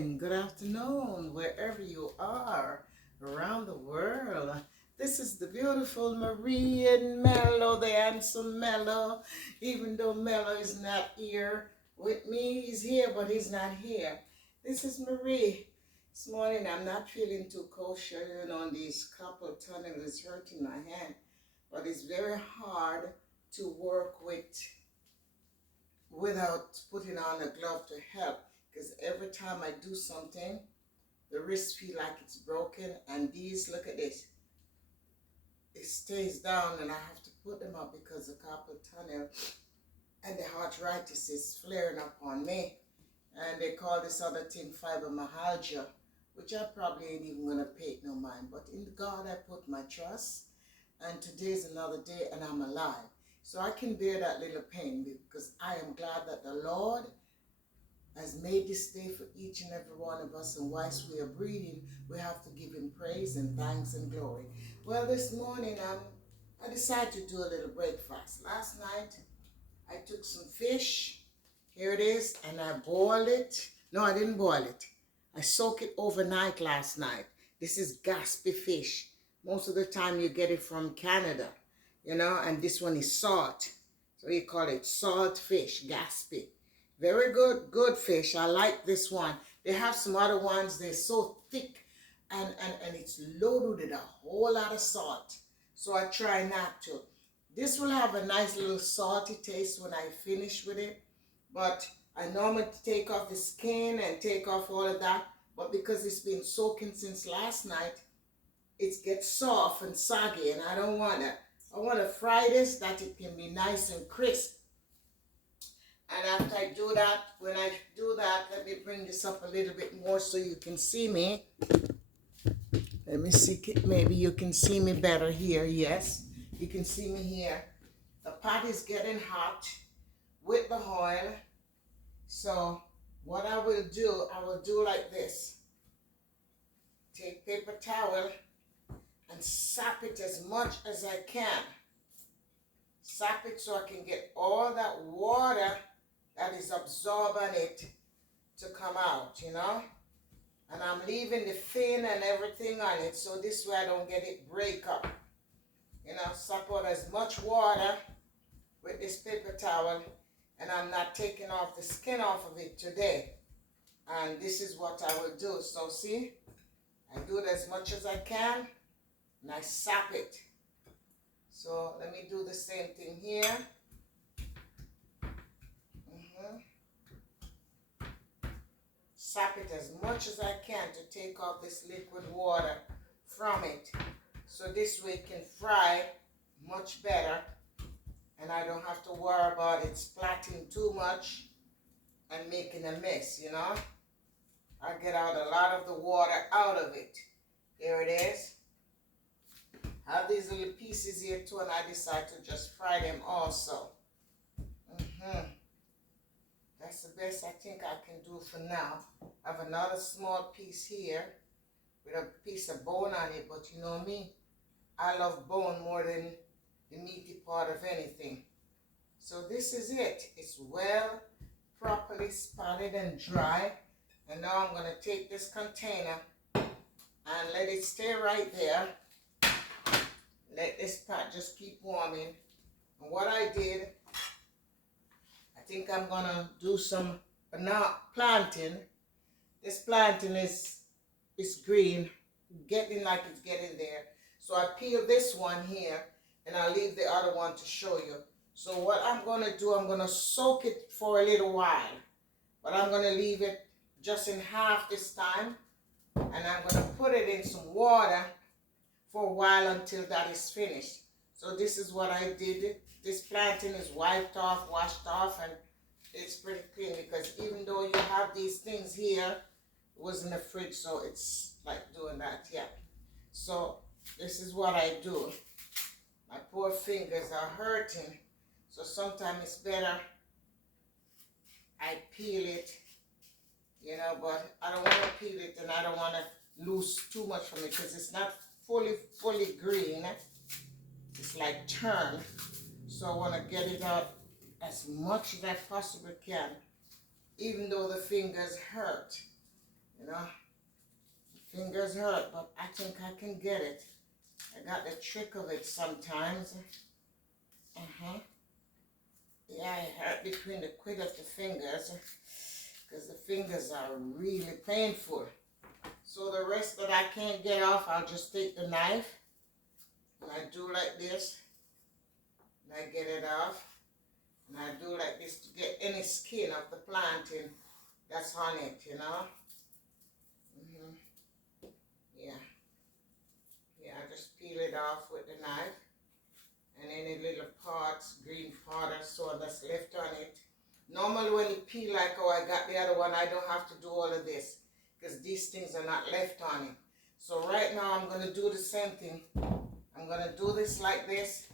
morning, good afternoon, wherever you are around the world. This is the beautiful Marie and Mello, the handsome Mello. Even though Mello is not here with me, he's here, but he's not here. This is Marie. This morning I'm not feeling too kosher, these carpal tunnel is hurting my hand, but it's very hard to work without putting on a glove to help, because every time I do something, the wrist feel like it's broken, and these, look at this, it stays down and I have to put them up because the carpal tunnel and the arthritis is flaring up on me, and they call this other thing fibromyalgia, which I probably ain't even gonna pay it no mind, but in God I put my trust, and today's another day and I'm alive. So I can bear that little pain because I am glad that the Lord has made this day for each and every one of us, and whilst we are breathing, we have to give him praise and thanks and glory. Well, this morning I decided to do a little breakfast. Last night I took some fish, here it is, and I boiled it. No, I didn't boil it. I soaked it overnight last night. This is gaspy fish. Most of the time you get it from Canada, and this one is salt. So you call it saltfish, gaspy. Very good fish. I like this one. They have some other ones, they're so thick and it's loaded with a whole lot of salt. So I try not to. This will have a nice little salty taste when I finish with it. But I normally take off the skin and take off all of that. But because it's been soaking since last night, it gets soft and soggy, and I don't want that. I want to fry this that it can be nice and crisp. And after I do that, when I do that, let me bring this up a little bit more so you can see me. Let me see, maybe you can see me better here. Yes, you can see me here. The pot is getting hot with the oil. So what I will do like this. Take paper towel and sap it as much as I can. Sap it so I can get all that water that is absorbing it to come out, And I'm leaving the fin and everything on it, so this way I don't get it break up. Sap out as much water with this paper towel, and I'm not taking off the skin off of it today. And this is what I will do. So see, I do it as much as I can, and I sap it. So let me do the same thing here. Sap it as much as I can to take off this liquid water from it. So this way it can fry much better, and I don't have to worry about it splatting too much and making a mess, I get out a lot of the water out of it. Here it is. I have these little pieces here too, and I decide to just fry them also. That's the best I think I can do for now. I have another small piece here with a piece of bone on it, but you know me, I love bone more than the meaty part of anything. So this is it. It's well properly spotted and dry. And now I'm going to take this container and let it stay right there. Let this pot just keep warming. And what I did, I think I'm going to do some plantain. This plantain is green, getting like it's getting there. So I peel this one here, and I'll leave the other one to show you. So what I'm going to do, I'm going to soak it for a little while. But I'm going to leave it just in half this time. And I'm going to put it in some water for a while until that is finished. So this is what I did. This plantain is wiped off, washed off, and it's pretty clean, because even though you have these things here, it was in the fridge, so it's like doing that, yeah. So this is what I do. My poor fingers are hurting, so sometimes it's better I peel it, but I don't want to peel it, and I don't want to lose too much from it, because it's not fully green. It's like turned. So I want to get it out as much as I possibly can, even though the fingers hurt. You know, fingers hurt, but I think I can get it. I got the trick of it sometimes. Yeah, it hurt between the quid of the fingers because the fingers are really painful. So the rest that I can't get off, I'll just take the knife and I do like this and I get it off. And I do like this to get any skin of the plantain that's on it, you know. Yeah. Yeah, I just peel it off with the knife. And any little parts, green part or so that's left on it. Normally when you peel like how I got the other one, I don't have to do all of this because these things are not left on it. So right now I'm going to do the same thing. I'm going to do this like this.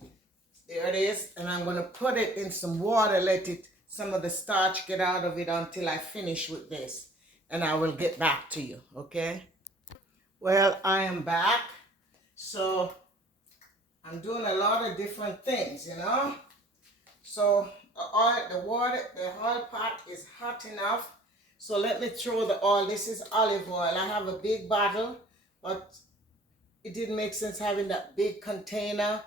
There it is. And I'm going to put it in some water, let it, some of the starch get out of it until I finish with this. And I will get back to you, okay? Well, I am back. So I'm doing a lot of different things, you know. So the oil pot is hot enough. So let me throw the oil. This is olive oil. I have a big bottle, but it didn't make sense having that big container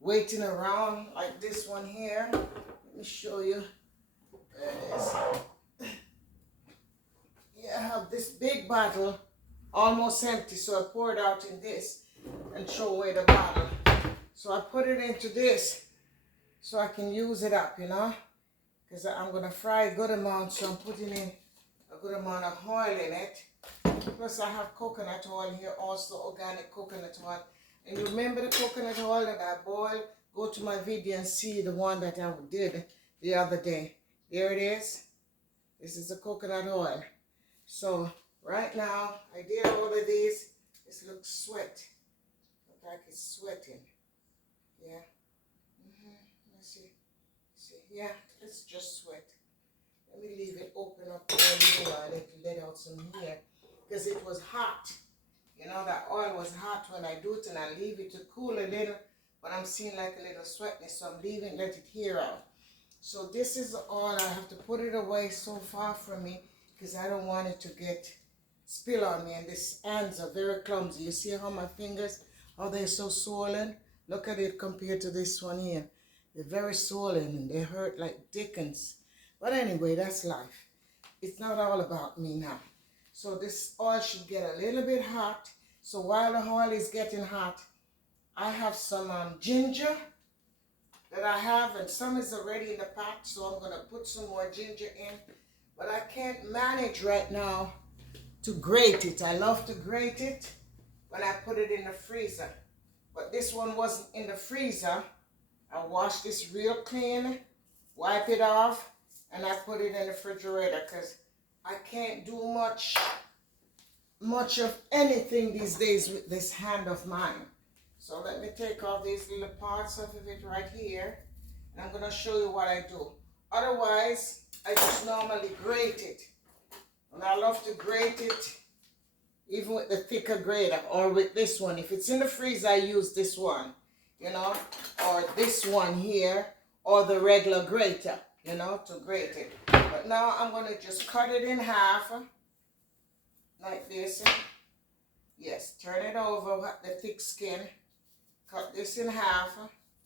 waiting around like this one here. Let me show you. There it is. Yeah, I have this big bottle, almost empty. So I pour it out in this and throw away the bottle. So I put it into this so I can use it up, you know, because I'm going to fry a good amount. So I'm putting in a good amount of oil in it. Plus I have coconut oil here, also organic coconut oil. And you remember the coconut oil that I boiled? Go to my video and see the one that I did the other day. There it is. This is the coconut oil. So right now I did all of these. This looks sweat. Looks like it's sweating. Yeah. Let's see. Yeah, it's just sweat. Let me leave it open up for a little while. Let out some air because it was hot. You know, that oil was hot when I do it, and I leave it to cool a little, but I'm seeing like a little sweatness, so I'm leaving, let it air out. So this is the oil. I have to put it away so far from me because I don't want it to get spill on me, and these hands are very clumsy. You see how my fingers, how they're so swollen? Look at it compared to this one here. They're very swollen and they hurt like dickens. But anyway, that's life. It's not all about me now. So this oil should get a little bit hot. So while the oil is getting hot, I have some ginger that I have, and some is already in the pot. So I'm going to put some more ginger in. But I can't manage right now to grate it. I love to grate it when I put it in the freezer. But this one wasn't in the freezer. I washed this real clean, wipe it off, and I put it in the refrigerator because I can't do much of anything these days with this hand of mine. So let me take off these little parts of it right here, and I'm going to show you what I do. Otherwise, I just normally grate it. And I love to grate it even with the thicker grater or with this one. If it's in the freezer, I use this one, you know, or this one here, or the regular grater, you know, to grate it. But now I'm going to just cut it in half like this. Yes, turn it over with the thick skin. Cut this in half.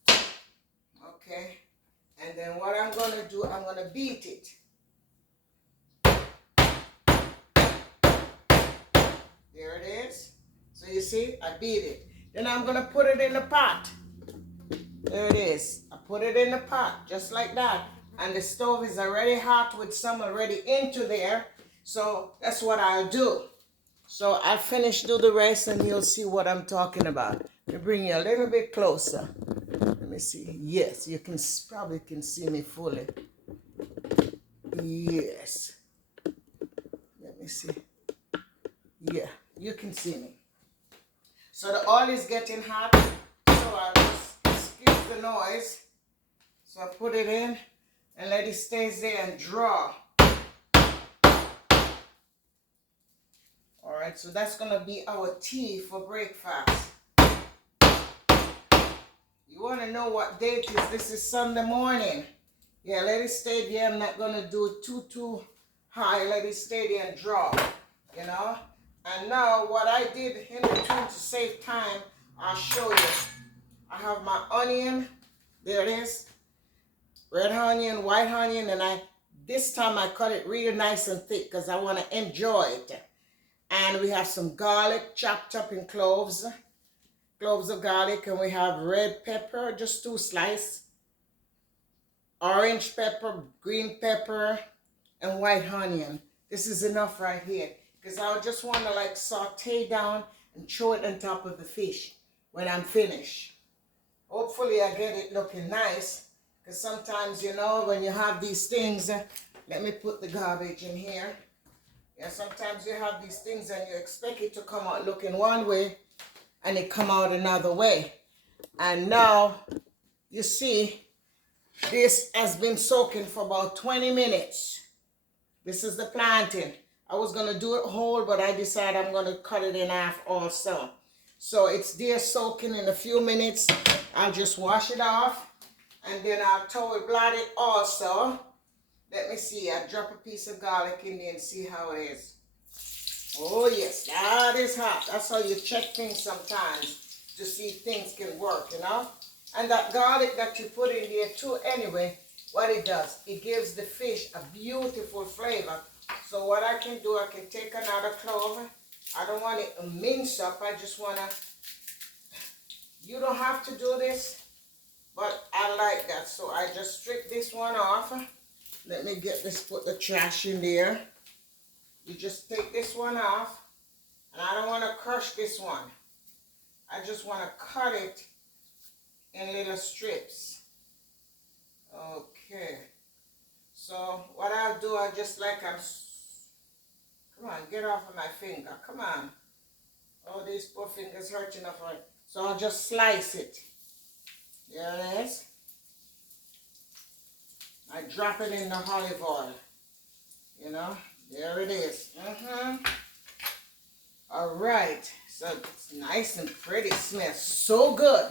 Okay. And then what I'm going to do, I'm going to beat it. There it is. So you see, I beat it. Then I'm going to put it in the pot. There it is. I put it in the pot, just like that. And the stove is already hot with some already into there. So that's what I'll do. So I'll finish, do the rest, and you'll see what I'm talking about. Let me bring you a little bit closer. Let me see. Yes, you can probably can see me fully. Yes. Let me see. Yeah, you can see me. So the oil is getting hot. So I'll just skip the noise. So I put it in and let it stay there and draw. Alright, so that's going to be our tea for breakfast. You want to know what date is? This is Sunday morning. Yeah, let it stay there. I'm not going to do it too high. Let it stay there and draw. you know. And now what I did in between to save time, I'll show you. I have my onion. There it is. Red onion, white onion, and this time I cut it really nice and thick because I want to enjoy it. And we have some garlic chopped up in cloves of garlic, and we have red pepper, just 2 slices, orange pepper, green pepper, and white onion. This is enough right here because I just want to like saute down and throw it on top of the fish when I'm finished. Hopefully I get it looking nice because sometimes, you know, when you have these things, let me put the garbage in here. Yeah, sometimes you have these things and you expect it to come out looking one way and it come out another way. And now, you see, this has been soaking for about 20 minutes. This is the plantain. I was going to do it whole, but I decided I'm going to cut it in half also. So it's there soaking in a few minutes. I'll just wash it off. And then I'll towel blot it also. Let me see. I'll drop a piece of garlic in there and see how it is. Oh, yes. That is hot. That's how you check things sometimes to see if things can work, you know. And that garlic that you put in there too, anyway, what it does, it gives the fish a beautiful flavor. So what I can do, I can take another clove. I don't want it minced up. I just want to, you don't have to do this, but I like that. So I just strip this one off. Let me get this, put the trash in there. You just take this one off. And I don't want to crush this one. I just want to cut it in little strips. Okay. So what I'll do, I just like come on, get off of my finger. Come on. Oh, these poor fingers hurt enough already. So I'll just slice it. There it is. I drop it in the olive oil. You know, there it is. All right. So it's nice and pretty. It smells so good.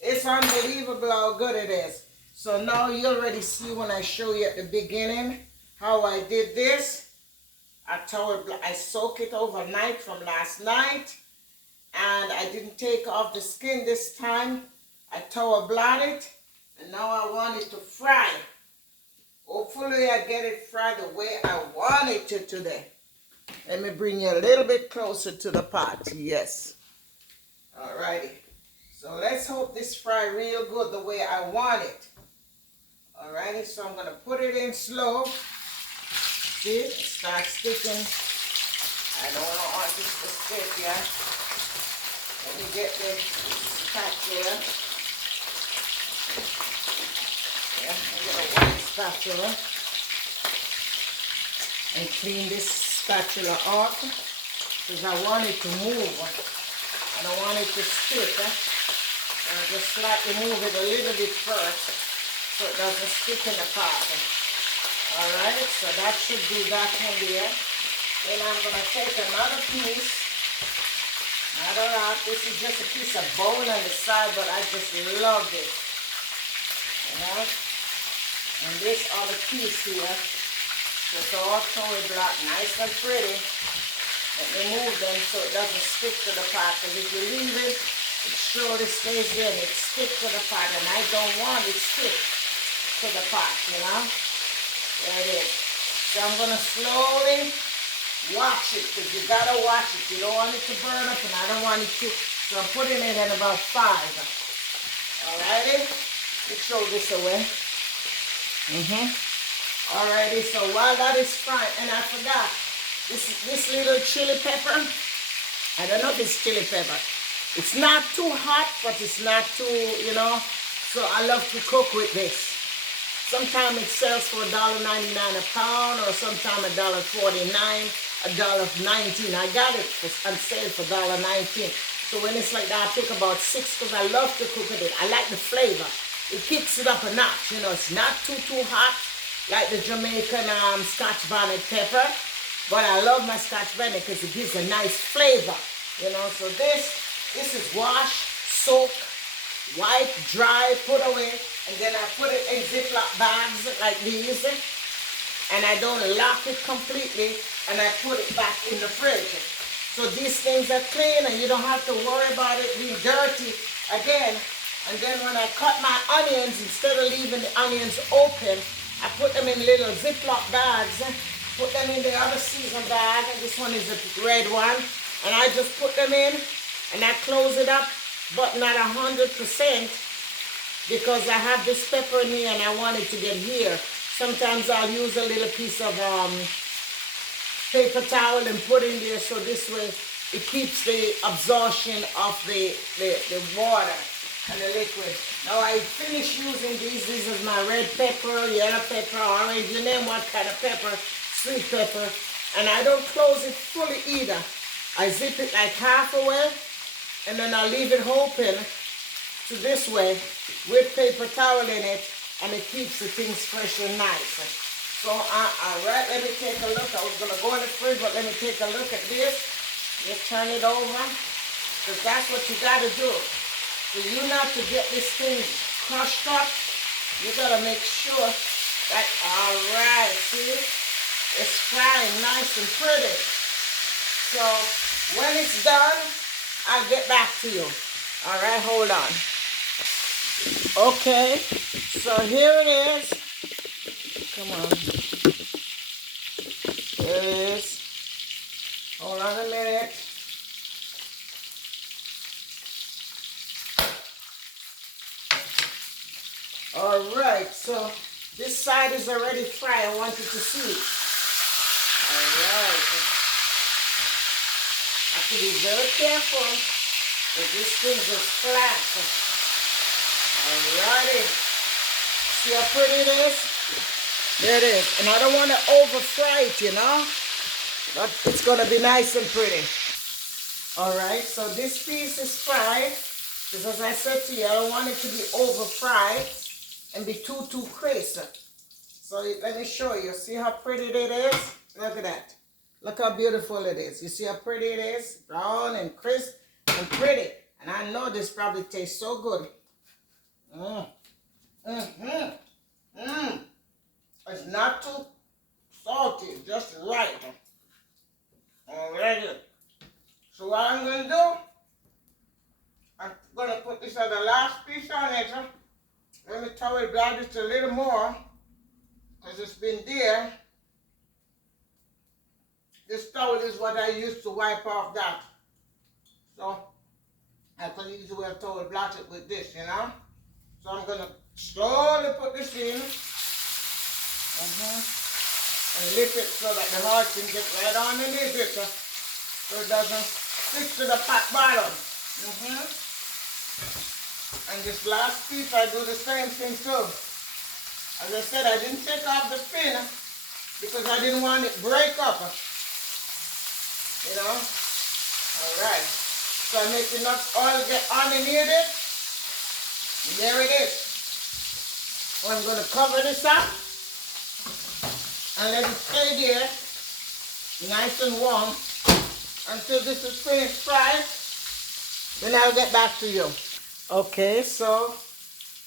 It's unbelievable how good it is. So now you already see when I show you at the beginning how I did this. I soak it overnight from last night. And I didn't take off the skin this time. I towel blot it. And now I want it to fry. Hopefully I get it fried the way I want it to today. Let me bring you a little bit closer to the pot. Yes. Alrighty. So let's hope this fry real good the way I want it. Alrighty, so I'm going to put it in slow. See, it starts sticking. I don't want this to stick, yeah. Let me get the spatula. Yeah, I get a white spatula. And clean this spatula off. Because I want it to move. I don't want it to stick. I'll just slightly move it a little bit first so it doesn't stick in the pot. Alright, so that should do that one there. Then I'm going to take another piece. Another wrap. This is just a piece of bone on the side, but I just love it. You know? And this other piece here, just all towel block, nice and pretty. Let me move them so it doesn't stick to the pot, because if you leave it, it surely stays there and it sticks to the pot, and I don't want it stick to the pot, you know? There it is. So I'm going to slowly watch it, because you got to watch it. You don't want it to burn up, and I don't want it to, so I'm putting it at about 5. Alrighty? Let's throw this away. Alrighty, so while that is frying, and I forgot, this little chili pepper, I don't know if it's chili pepper. It's not too hot, but it's not too, you know, so I love to cook with this. Sometimes it sells for $1.99 a pound, or sometimes $1.49, $1.19. I got it on sale for $1.19. So when it's like that, I pick about 6 because I love to cook with it. I like the flavor. It kicks it up a notch, you know. It's not too hot like the Jamaican Scotch bonnet pepper. But I love my Scotch bonnet because it gives a nice flavor, you know. So this is wash, soak, wipe, dry, put away. And then I put it in Ziploc bags like these. and I don't lock it completely, and I put it back in the fridge. So these things are clean, and you don't have to worry about it being dirty again. And then when I cut my onions, instead of leaving the onions open, I put them in little Ziploc bags, put them in the other season bag, and this one is a red one, and I just put them in, and I close it up, but not 100%, because I have this pepper in here and I want it to get here. Sometimes I'll use a little piece of paper towel and put in there, so this way it keeps the absorption of the water and the liquid. Now I finished using these. This is my red pepper, yellow pepper, orange, you name what kind of pepper, sweet pepper. And I don't close it fully either. I zip it like half away, and then I leave it open to this way with paper towel in it, and it keeps the things fresh and nice. So, all right, let me take a look. I was going to go in the fridge, but let me take a look at this. Just turn it over, because that's what you got to do. For you not to get this thing crushed up, you got to make sure that, all right, see, it's frying nice and pretty. So, when it's done, I'll get back to you. All right, hold on. Okay, so here it is. Come on. Here it is. Hold on a minute. All right, so this side is already fried. I want you to see. All right. I have to be very careful because this thing is flat. Alrighty. See how pretty it is? There it is. And I don't want to over fry it, you know? But it's going to be nice and pretty. Alright, so this piece is fried. Because as I said to you, I don't want it to be over fried and be too crisp. So let me show you. See how pretty it is? Look at that. Look how beautiful it is. You see how pretty it is? Brown and crisp and pretty. And I know this probably tastes so good. It's not too salty, just right. Alright. So what I'm going to do, I'm going to put this as the last piece on it. Let me towel blot it a little more, because it's been there. This towel is what I use to wipe off that. So I can easily towel blot it with this, you know. So I'm going to slowly put this in and lift it so that the heart can get right underneath it, so it doesn't stick to the pot bottom. And this last piece I do the same thing too. As I said, I didn't take off the fin because I didn't want it break up. You know? Alright. So I make enough oil get underneath it. And there it is. I'm going to cover this up and let it stay there nice and warm until this is finished fried. Then I'll get back to you. Okay, so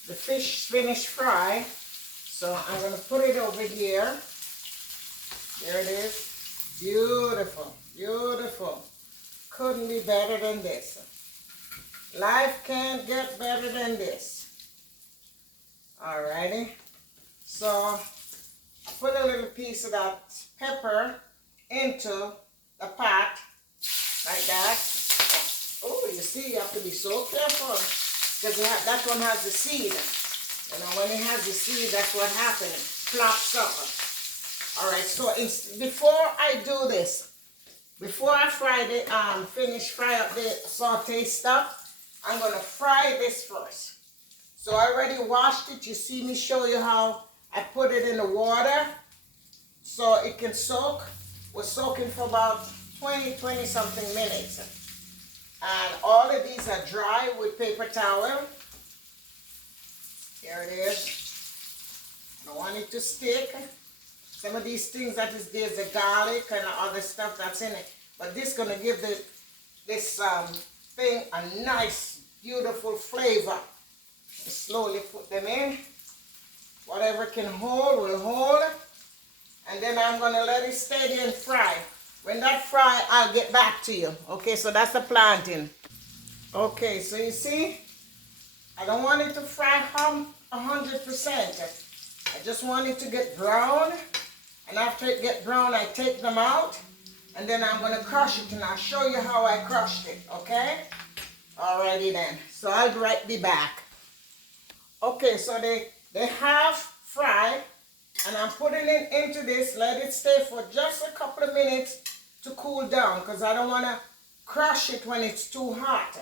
the fish is finished fried. So I'm going to put it over here. There it is. Beautiful, beautiful. Couldn't be better than this. Life can't get better than this. Alrighty. So put a little piece of that pepper into the pot like that. Oh, you see, you have to be so careful because that one has the seed. You know, when it has the seed, that's what happens. It flops up. All right, so before I do this, before I fry the fry up the saute stuff, I'm gonna fry this first. So I already washed it. You see me show you how I put it in the water so it can soak. We're soaking for about 20 something minutes. And all of these are dry with paper towel. Here it is. I don't want it to stick. Some of these things that is there's the garlic and the other stuff that's in it. But this is gonna give this thing a nice, beautiful flavor. Slowly put them in. Whatever can hold will hold. And then I'm going to let it stay there and fry. When that fry, I'll get back to you. Okay, so that's the plantain. Okay, so you see, I don't want it to fry 100%. I just want it to get brown. And after it gets brown, I take them out. And then I'm going to crush it. And I'll show you how I crushed it. Okay? Alrighty then. So I'll be back. Okay, so they have fried. And I'm putting it into this. Let it stay for just a couple of minutes to cool down. Because I don't want to crush it when it's too hot.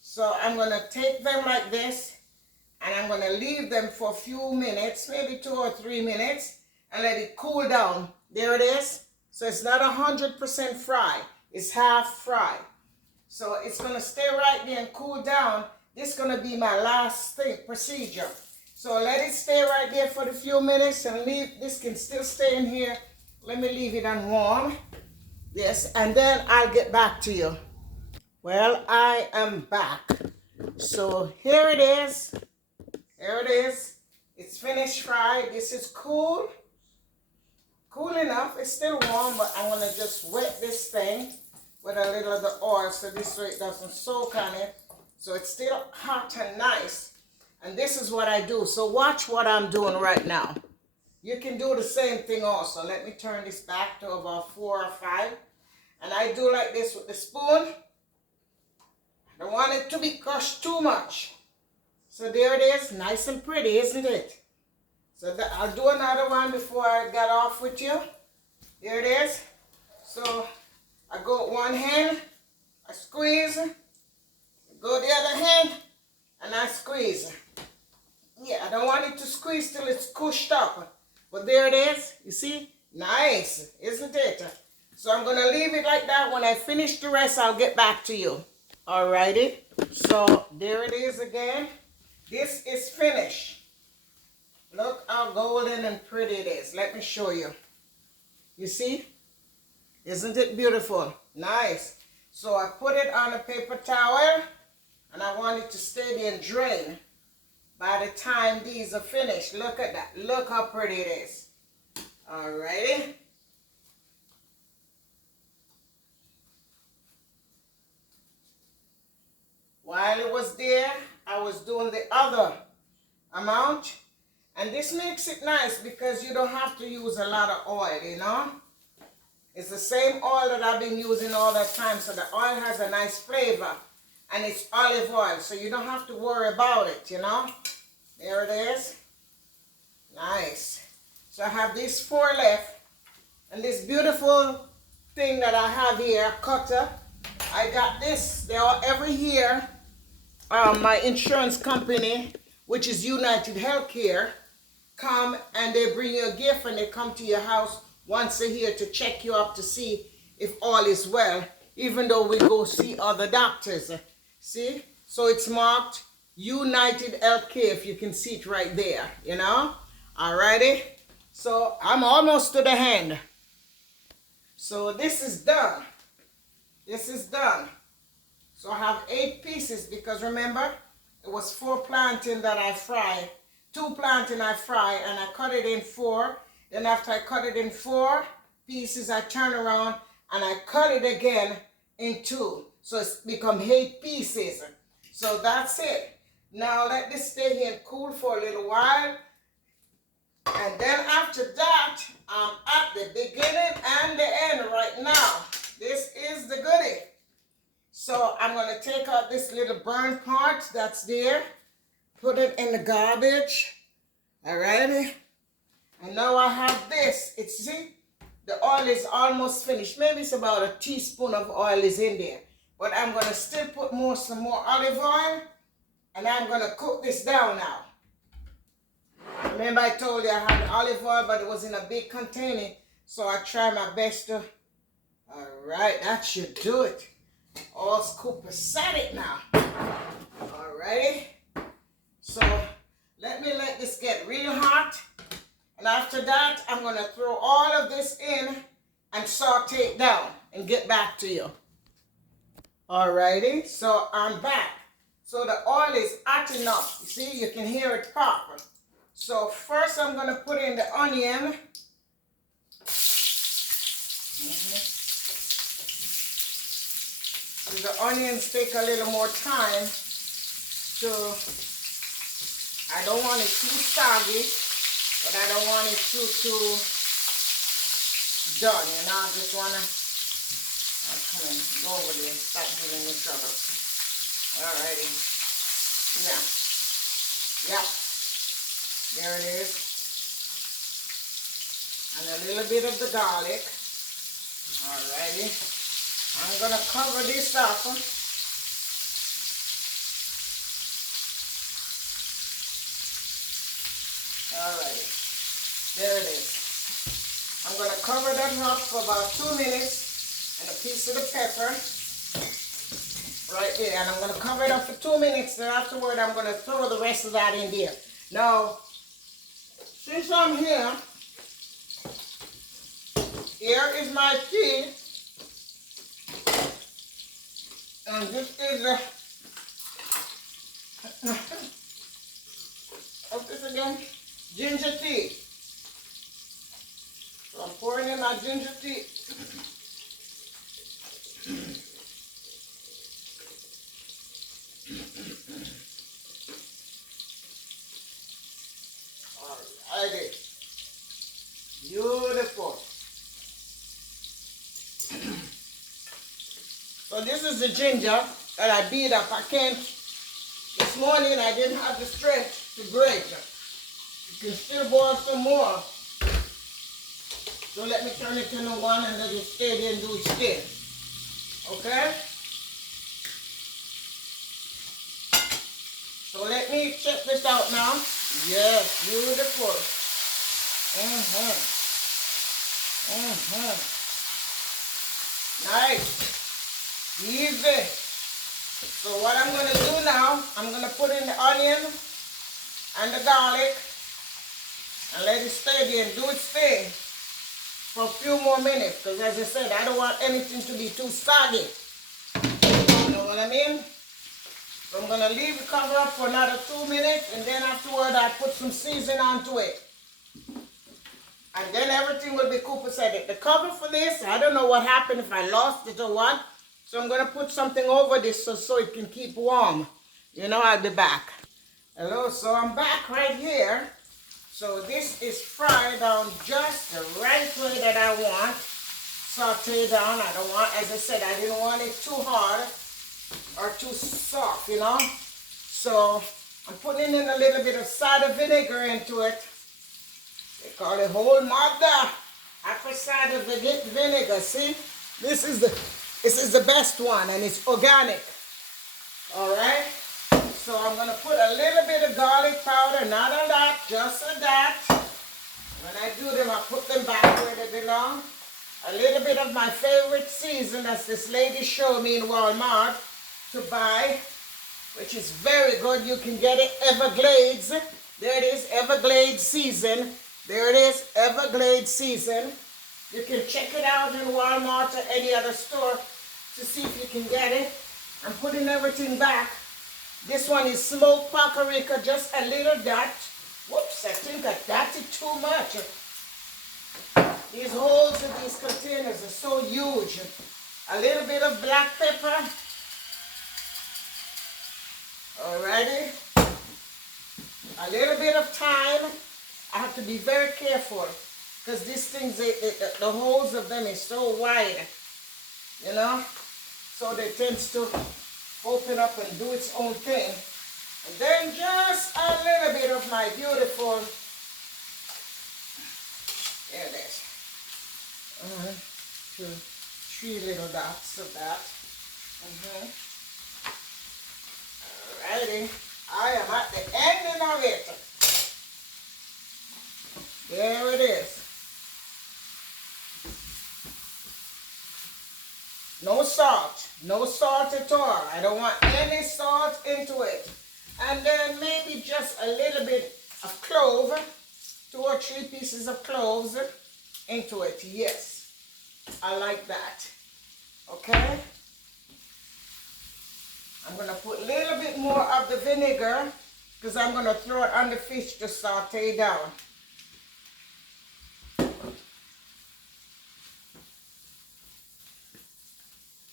So I'm going to take them like this. And I'm going to leave them for a few minutes. Maybe 2 or 3 minutes. And let it cool down. There it is. So it's not 100% fried. It's half fried. So it's going to stay right there and cool down. This is going to be my last procedure. So let it stay right there for a few minutes and leave. This can still stay in here. Let me leave it on warm. Yes, and then I'll get back to you. Well, I am back. So here it is. Here it is. It's finished fried. This is cool. Cool enough. It's still warm, but I'm going to just wet this thing with a little of the oil so this way it doesn't soak on it. So it's still hot and nice. And this is what I do. So watch what I'm doing right now. You can do the same thing also. Let me turn this back to about 4 or 5. And I do like this with the spoon. I don't want it to be crushed too much. So there it is. Nice and pretty, isn't it? So I'll do another one before I get off with you. There it is. So I go one hand, I squeeze. Go the other hand, and I squeeze. Yeah, I don't want it to squeeze till it's cushed up. But there it is. You see? Nice, isn't it? So I'm going to leave it like that. When I finish the rest, I'll get back to you. Alrighty. So there it is again. This is finished. Look how golden and pretty it is. Let me show you. You see? Isn't it beautiful? Nice. So I put it on a paper towel. And I want it to stay there and drain. By the time these are finished, look at that. Look how pretty it is. Alrighty. While it was there, I was doing the other amount. And this makes it nice because you don't have to use a lot of oil, you know. It's the same oil that I've been using all the time. So the oil has a nice flavor. And it's olive oil, so you don't have to worry about it, you know. There it is. Nice. So I have these 4 left. And this beautiful thing that I have here, cutter. I got this. They are every year. My insurance company, which is United Healthcare, come and they bring you a gift and they come to your house once a year to check you up to see if all is well, even though we go see other doctors. See? So it's marked United Healthcare, if you can see it right there, you know? Alrighty? So I'm almost to the hand. So this is done. This is done. So I have 8 pieces because remember, it was 4 plantain that I fried. 2 plantain I fry and I cut it in 4. Then after I cut it in 4 pieces, I turn around and I cut it again in 2. So it's become 8 pieces. So that's it. Now let this stay here and cool for a little while. And then after that, I'm at the beginning and the end right now. This is the goodie. So I'm going to take out this little burnt part that's there. Put it in the garbage. Alrighty. And now I have this. It's, see, the oil is almost finished. Maybe it's about a teaspoon of oil is in there. But I'm going to still put some more olive oil. And I'm going to cook this down now. Remember I told you I had olive oil, but it was in a big container. So I try my best to... Alright, that should do it. All copacetic now. Alrighty. So let me let this get real hot. And after that, I'm going to throw all of this in and saute it down and get back to you. Alrighty, so I'm back. So the oil is hot enough. You see, you can hear it pop. So first I'm going to put in the onion. So the onions take a little more time to, I don't want it too soggy, but I don't want it too done, you know. I just want to, come in, go over there, stop giving me trouble. Alrighty. Yeah. Yep. There it is. And a little bit of the garlic. Alrighty. I'm going to cover this up. Alright. There it is. I'm going to cover that up for about 2 minutes and a piece of the pepper right there. And I'm going to cover it up for 2 minutes, and afterward I'm going to throw the rest of that in there. Now, since I'm here, here is my tea. And this is the, what's this again? Ginger tea. So I'm pouring in my ginger tea. Alrighty. Beautiful. So this is the ginger that I beat up. I can't, this morning I didn't have the strength to grate. You can still boil some more. So let me turn it to the one and let it stay there and do its thing. Okay? So let me check this out now. Yes, beautiful. Nice. Easy. So what I'm going to do now, I'm going to put in the onion and the garlic and let it stay there and do its thing for a few more minutes, because as I said, I don't want anything to be too soggy. You know what I mean? So I'm going to leave the cover up for another 2 minutes, and then afterward I put some seasoning onto it. And then everything will be copacetic. The cover for this, I don't know what happened, if I lost it or what. So I'm going to put something over this so it can keep warm. You know, I'll be back. Hello, so I'm back right here. So this is fried down just the right way that I want. Sauté down. I don't want, as I said, I didn't want it too hard or too soft, you know. So I'm putting in a little bit of cider vinegar into it. They call it whole mother apple cider vinegar. See, this is the best one, and it's organic. All right. So I'm going to put a little bit of garlic powder, not a lot, just a dot. When I do them, I put them back where they belong. A little bit of my favorite season that this lady showed me in Walmart to buy, which is very good. You can get it, Everglades. There it is, Everglades season. There it is, Everglades season. You can check it out in Walmart or any other store to see if you can get it. I'm putting everything back. This one is smoked paprika, just a little dot. Whoops, I think I dotted too much. These holes in these containers are so huge. A little bit of black pepper. Alrighty. A little bit of thyme. I have to be very careful because these things, the holes of them is so wide, you know, so they tends to open up and do its own thing. And then just a little bit of my beautiful, there it is, 2, 3 little dots of that. Alrighty, I am at the ending of it. There it is. No salt. No salt at all. I don't want any salt into it. And then maybe just a little bit of clove. 2 or 3 pieces of cloves into it. Yes. I like that. Okay. I'm going to put a little bit more of the vinegar because I'm going to throw it on the fish to saute down.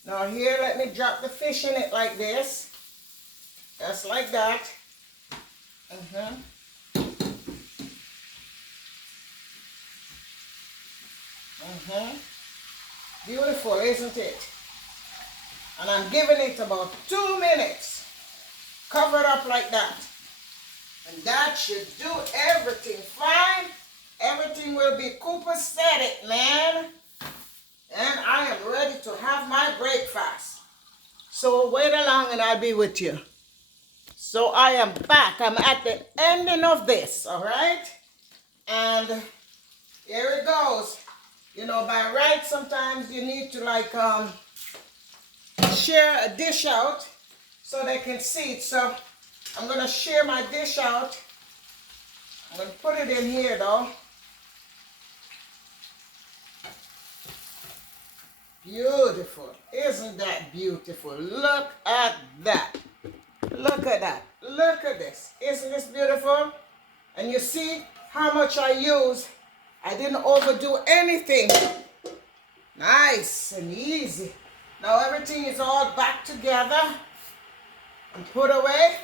Now here, let me drop the fish in it like this. Just like that. Beautiful, isn't it? And I'm giving it about 2 minutes. Cover it up like that. And that should do everything fine. Everything will be copacetic, man. And I am ready to have my breakfast. So wait along and I'll be with you. So I am back. I'm at the ending of this, all right? And here it goes. You know, by right, sometimes you need to like share a dish out so they can see it. So I'm going to share my dish out. I'm going to put it in here though. Beautiful. Isn't that beautiful? Look at that. Look at that. Look at this. Isn't this beautiful? And you see how much I use. I didn't overdo anything. Nice and easy. Now everything is all back together and put away.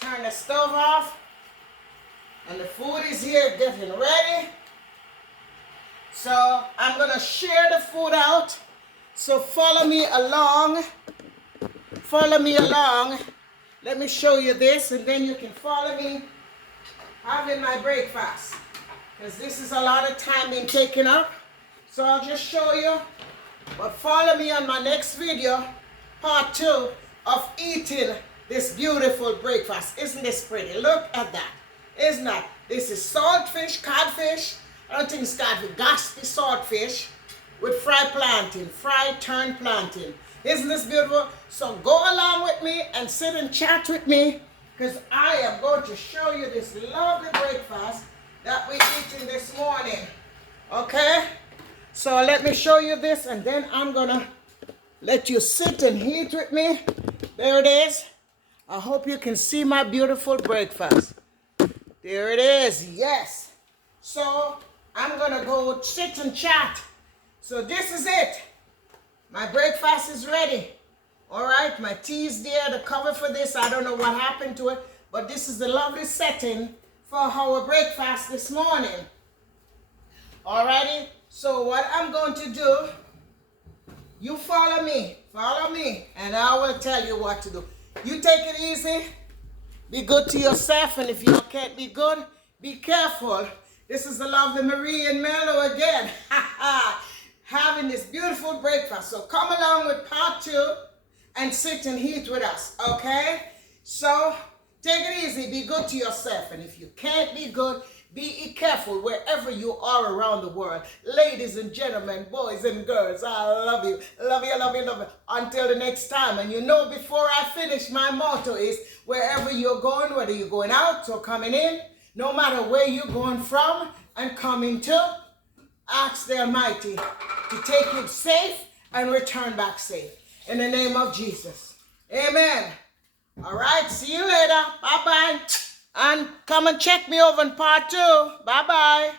Turn the stove off. And the food is here getting ready. So I'm going to share the food out. So follow me along. Follow me along. Let me show you this and then you can follow me having my breakfast. Because this is a lot of time being taken up. So I'll just show you. But follow me on my next video, part 2 of eating this beautiful breakfast. Isn't this pretty? Look at that. Isn't that? This is saltfish, codfish. I don't think it's codfish. Gaspy saltfish with fried plantain, fried turned plantain. Isn't this beautiful? So go along with me and sit and chat with me because I am going to show you this lovely breakfast that we're eating this morning. Okay? So let me show you this and then I'm going to let you sit and eat with me. There it is. I hope you can see my beautiful breakfast. There it is. Yes. So I'm going to go sit and chat. So this is it. My breakfast is ready. All right. My tea is there. The cover for this, I don't know what happened to it. But this is the lovely setting for our breakfast this morning. All righty. So what I'm going to do, you follow me, and I will tell you what to do. You take it easy, be good to yourself, and if you can't be good, be careful. This is the lovely Marie and Mello again, having this beautiful breakfast. So come along with part 2 and sit and eat with us, okay? So take it easy, be good to yourself, and if you can't be good, be careful wherever you are around the world. Ladies and gentlemen, boys and girls, I love you. Love you, love you, love you. Until the next time. And you know, before I finish, my motto is wherever you're going, whether you're going out or coming in, no matter where you're going from and coming to, ask the Almighty to take you safe and return back safe. In the name of Jesus. Amen. All right, see you later. Bye-bye. And come and check me over in part 2. Bye-bye.